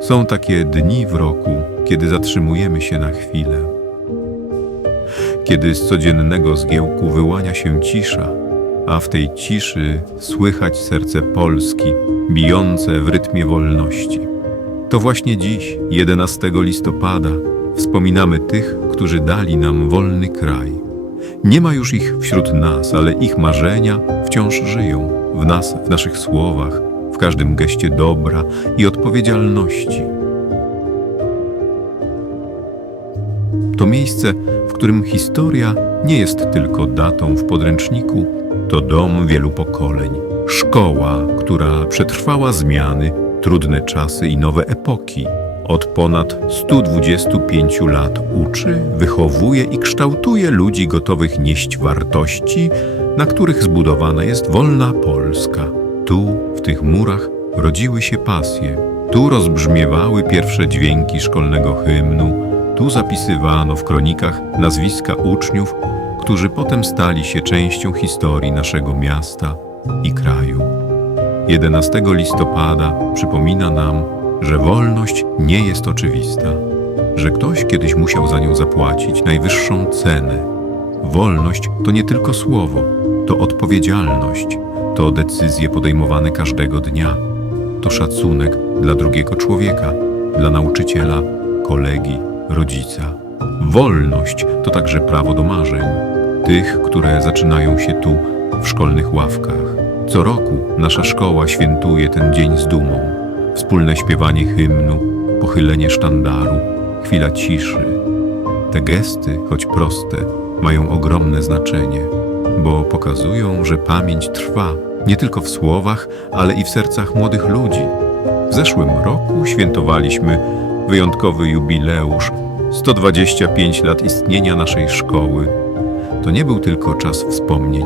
Są takie dni w roku, kiedy zatrzymujemy się na chwilę. Kiedy z codziennego zgiełku wyłania się cisza, a w tej ciszy słychać serce Polski, bijące w rytmie wolności. To właśnie dziś, 11 listopada, wspominamy tych, którzy dali nam wolny kraj. Nie ma już ich wśród nas, ale ich marzenia wciąż żyją w nas, w naszych słowach, każdym geście dobra i odpowiedzialności. To miejsce, w którym historia nie jest tylko datą w podręczniku, to dom wielu pokoleń, szkoła, która przetrwała zmiany, trudne czasy i nowe epoki. Od ponad 125 lat uczy, wychowuje i kształtuje ludzi gotowych nieść wartości, na których zbudowana jest wolna Polska. Tu, w tych murach, rodziły się pasje. Tu rozbrzmiewały pierwsze dźwięki szkolnego hymnu, tu zapisywano w kronikach nazwiska uczniów, którzy potem stali się częścią historii naszego miasta i kraju. 11 listopada przypomina nam, że wolność nie jest oczywista, że ktoś kiedyś musiał za nią zapłacić najwyższą cenę. Wolność to nie tylko słowo, to odpowiedzialność, to decyzje podejmowane każdego dnia, to szacunek dla drugiego człowieka, dla nauczyciela, kolegi, rodzica. Wolność to także prawo do marzeń, tych, które zaczynają się tu, w szkolnych ławkach. Co roku nasza szkoła świętuje ten dzień z dumą. Wspólne śpiewanie hymnu, pochylenie sztandaru, chwila ciszy. Te gesty, choć proste, mają ogromne znaczenie, bo pokazują, że pamięć trwa nie tylko w słowach, ale i w sercach młodych ludzi. W zeszłym roku świętowaliśmy wyjątkowy jubileusz 125 lat istnienia naszej szkoły. To nie był tylko czas wspomnień,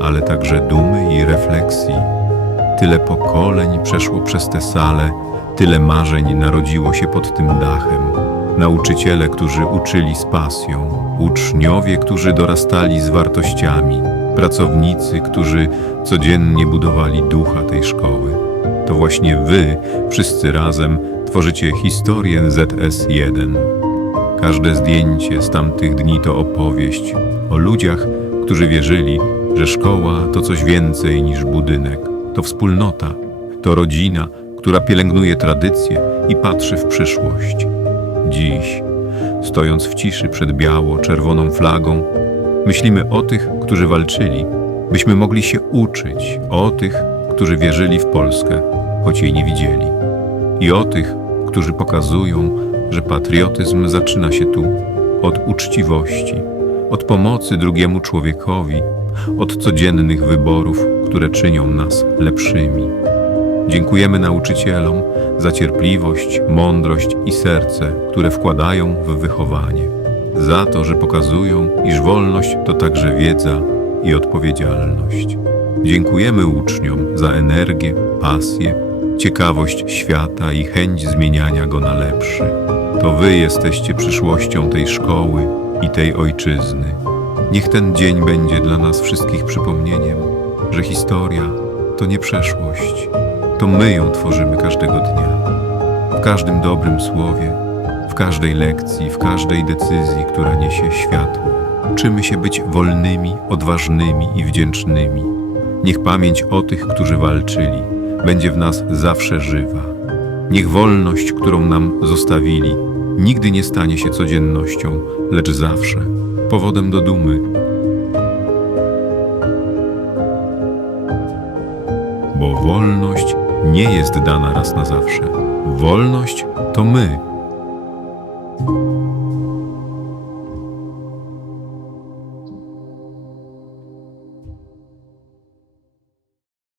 ale także dumy i refleksji. Tyle pokoleń przeszło przez tę salę, tyle marzeń narodziło się pod tym dachem. Nauczyciele, którzy uczyli z pasją, uczniowie, którzy dorastali z wartościami, pracownicy, którzy codziennie budowali ducha tej szkoły. To właśnie wy, wszyscy razem, tworzycie historię ZS1. Każde zdjęcie z tamtych dni to opowieść o ludziach, którzy wierzyli, że szkoła to coś więcej niż budynek, to wspólnota, to rodzina, która pielęgnuje tradycje i patrzy w przyszłość. Dziś, stojąc w ciszy przed biało-czerwoną flagą, myślimy o tych, którzy walczyli, byśmy mogli się uczyć, o tych, którzy wierzyli w Polskę, choć jej nie widzieli, i o tych, którzy pokazują, że patriotyzm zaczyna się tu, od uczciwości, od pomocy drugiemu człowiekowi, od codziennych wyborów, które czynią nas lepszymi. Dziękujemy nauczycielom za cierpliwość, mądrość i serce, które wkładają w wychowanie, za to, że pokazują, iż wolność to także wiedza i odpowiedzialność. Dziękujemy uczniom za energię, pasję, ciekawość świata i chęć zmieniania go na lepszy. To wy jesteście przyszłością tej szkoły i tej ojczyzny. Niech ten dzień będzie dla nas wszystkich przypomnieniem, że historia to nie przeszłość, to my ją tworzymy każdego dnia. W każdym dobrym słowie, w każdej lekcji, w każdej decyzji, która niesie światło. Uczymy się być wolnymi, odważnymi i wdzięcznymi. Niech pamięć o tych, którzy walczyli, będzie w nas zawsze żywa. Niech wolność, którą nam zostawili, nigdy nie stanie się codziennością, lecz zawsze powodem do dumy. Bo wolność nie jest dana raz na zawsze. Wolność to my,